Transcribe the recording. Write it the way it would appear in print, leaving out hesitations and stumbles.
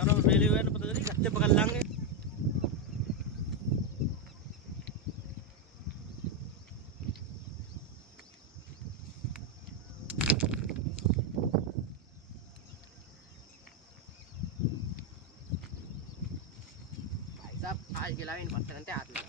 और रेलवे ने पता नहीं कितने पकड़ लेंगे। भाई साहब आज गिला इन पत्थर हाथ में